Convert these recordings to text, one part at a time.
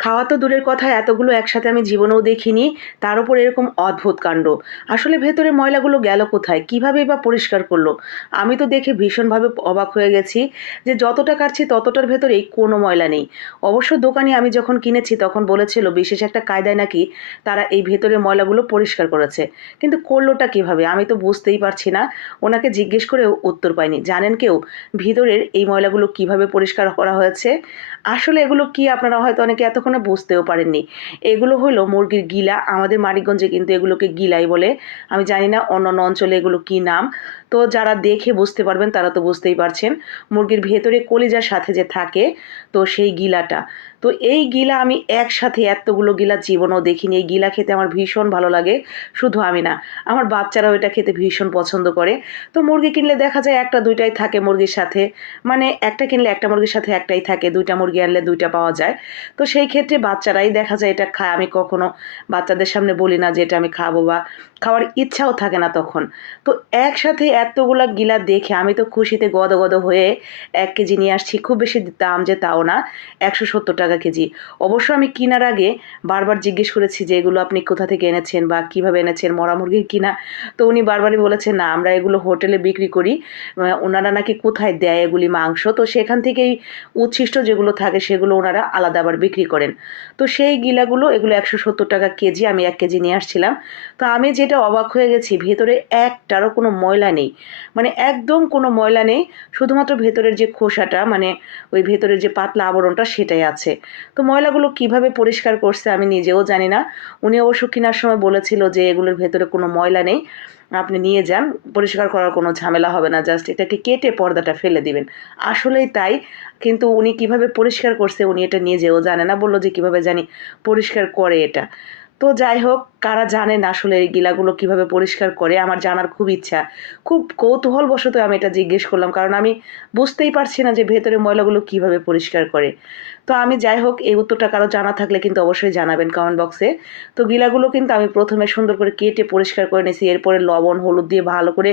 খাওয়া তো দূরের কথা, এতগুলো একসাথে আমি জীবনেও দেখিনি। তার উপর এরকম অদ্ভুত কাণ্ড। আসলে ভেতরে ময়লাগুলো গেল কোথায়? কীভাবে বা পরিষ্কার করল? আমি তো দেখে ভীষণভাবে অবাক হয়ে গেছি যে যতটা কাটছি ততটার ভেতরেই কোনো ময়লা নেই। অবশ্য দোকানে আমি যখন কিনেছি তখন বলেছিল, বিশেষ একটা কায়দায় নাকি তারা এই ভেতরে ময়লাগুলো পরিষ্কার করেছে। কিন্তু করলোটা কীভাবে? আমি তো বুঝতেই পারছি না। ওনাকে জিজ্ঞেস করেও উত্তর পাইনি। জানেন কেউ? ভিতরের এই ময়লাগুলো কীভাবে পরিষ্কার করা হয়েছে? আসলে এগুলো কি? আপনারা হয়তো অনেকে এতক্ষণে বুঝতেও পারেননি। এগুলো হলো মুরগির গিলা। আমাদের মানিকগঞ্জে কিন্তু এগুলোকে গিলাই বলে। আমি জানি না অন্য অঞ্চলে এগুলো কি নাম। তো যারা দেখে বুঝতে পারবেন তারা তো বুঝতেই পারছেন। মুরগির ভেতরে কলিজার সাথে যে থাকে, তো সেই গিলাটা। তো এই গিলা আমি একসাথে এতগুলো গিলা জীবনও দেখিনি। এই গিলা খেতে আমার ভীষণ ভালো লাগে। শুধু আমি না, আমার বাচ্চারাও এটা খেতে ভীষণ পছন্দ করে। তো মুরগি কিনলে দেখা যায় একটা দুইটাই থাকে মুরগির সাথে। মানে একটা কিনলে একটা মুরগির সাথে একটাই থাকে, দুইটা মুরগি আনলে দুইটা পাওয়া যায়। তো সেই ক্ষেত্রে বাচ্চারাই দেখা যায় এটা খায়। আমি কখনো বাচ্চাদের সামনে বলি না যে এটা আমি খাব বা খাওয়ার ইচ্ছাও থাকে না তখন। তো একসাথে এতগুলো গিলা দেখে আমি তো খুশিতে গদ গদ হয়ে এক কেজি নিয়ে আসছি, খুব বেশি দাম যে তাও না, একশো সত্তর টাকা কেজি। অবশ্য আমি কেনার আগে বারবার জিজ্ঞেস করেছি যে এগুলো আপনি কোথা থেকে এনেছেন বা কীভাবে এনেছেন, মরা মুরগির কিনা? তো উনি বারবারই বলেছেন না, আমরা এগুলো হোটেলে বিক্রি করি। ওনারা নাকি কোথায় দেয় এগুলি মাংস? তো সেখান থেকেই উচ্ছিষ্ট যেগুলো থাকে সেগুলো ওনারা আলাদা আবার বিক্রি করেন। তো সেই গিলাগুলো, এগুলো একশো সত্তর টাকা কেজি আমি এক কেজি নিয়ে আসছিলাম। তো আমি যেটা অবাক হয়ে গেছি, ভেতরে একটারও কোনো ময়লা নেই। মানে একদম কোনো ময়লা নেই, শুধুমাত্র ভেতরের যে খোসাটা মানে ওই ভেতরের যে পাতলা আবরণটা সেটাই আছে। তো ময়লাগুলো কীভাবে পরিষ্কার করছে আমি নিজেও জানি না। উনি অবশ্য কেনার সময় বলেছিল যে এগুলোর ভেতরে কোনো ময়লা নেই, আপনি নিয়ে যান, পরিষ্কার করার কোনো ঝামেলা হবে না, জাস্ট এটাকে কেটে পর্দাটা ফেলে দিবেন। আসলেই তাই, কিন্তু উনি কীভাবে পরিষ্কার করছে উনি এটা নিজেও জানে না, বলল যে কীভাবে জানি পরিষ্কার করে এটা। তো যাই হোক, কারা জানেন আসলে এই গিলাগুলো কীভাবে পরিষ্কার করে, আমার জানার খুব ইচ্ছা। খুব কৌতূহলবশত আমি এটা জিজ্ঞেস করলাম, কারণ আমি বুঝতেই পারছি না যে ভেতরে ময়লাগুলো কীভাবে পরিষ্কার করে। তো আমি যাই হোক, এই উত্তরটা কারও জানা থাকলে কিন্তু অবশ্যই জানাবেন কমেন্ট বক্সে তো গিলাগুলো কিন্তু আমি প্রথমে সুন্দর করে কেটে পরিষ্কার করে নিয়েছি, এরপরে লবণ, হলুদ দিয়ে ভালো করে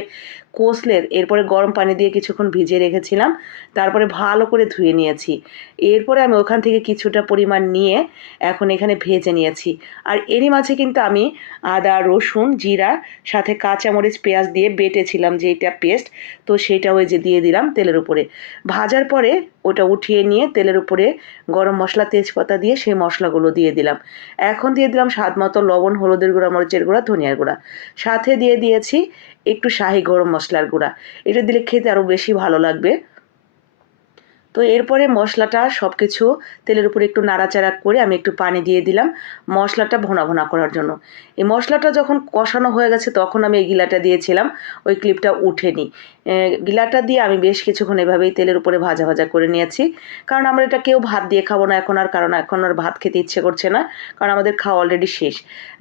কষলে এরপরে গরম পানি দিয়ে কিছুক্ষণ ভিজিয়ে রেখেছিলাম, তারপরে ভালো করে ধুয়ে নিয়েছি। এরপরে আমি ওখান থেকে কিছুটা পরিমাণ নিয়ে এখন এখানে ভেজে নিয়েছি। আর এরই মাঝে কিন্তু আমি আদা, রসুন, জিরা, সাথে কাঁচামরিচ, পেঁয়াজ দিয়ে বেটেছিলাম যেটা পেস্ট, তো সেটা ওই যে দিয়ে দিলাম তেলের উপরে। ভাজার পরে ওটা উঠিয়ে নিয়ে তেলের উপরে গরম মশলা, তেজপাতা দিয়ে সেই মশলাগুলো দিয়ে দিলাম। এখন দিয়ে দিলাম স্বাদ মতো লবণ, হলুদের গুঁড়া, মরিচের গুঁড়া, ধনিয়ার গুঁড়া। সাথে দিয়ে দিয়েছি একটু শাহি গরম মশলার গুঁড়া। এটা দিলে খেতে আরও বেশি ভালো লাগবে। তো এরপরে মশলাটা সব কিছু তেলের উপরে একটু নাড়াচাড়া করে আমি একটু পানি দিয়ে দিলাম মশলাটা ভোনা ভোনা করার জন্য। এই মশলাটা যখন কষানো হয়ে গেছে তখন আমি এই গিলাটা দিয়েছিলাম, ওই ক্লিপটা উঠেনি। গিলাটা দিয়ে আমি বেশ কিছুক্ষণ এভাবেই তেলের উপরে ভাজা ভাজা করে নিয়েছি। কারণ আমরা এটা কেউ ভাত দিয়ে খাব না এখন আর, কারণ এখন আর ভাত খেতে ইচ্ছে করছে না, কারণ আমাদের খাওয়া অলরেডি শেষ।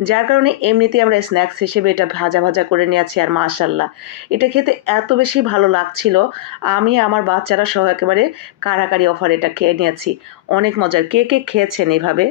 যার কারণে এমনিতেই আমরা স্ন্যাক্স হিসেবে এটা ভাজা ভাজা করে নিয়েছি আর মাশাল্লাহ এটা খেতে এত বেশি ভালো লাগছিল, আমি, আমার বাচ্চারা সহ একেবারে কারাকারি অফার এটা খেয়ে নিয়েছি। অনেক মজার। কে কে খেয়েছেন এভাবে?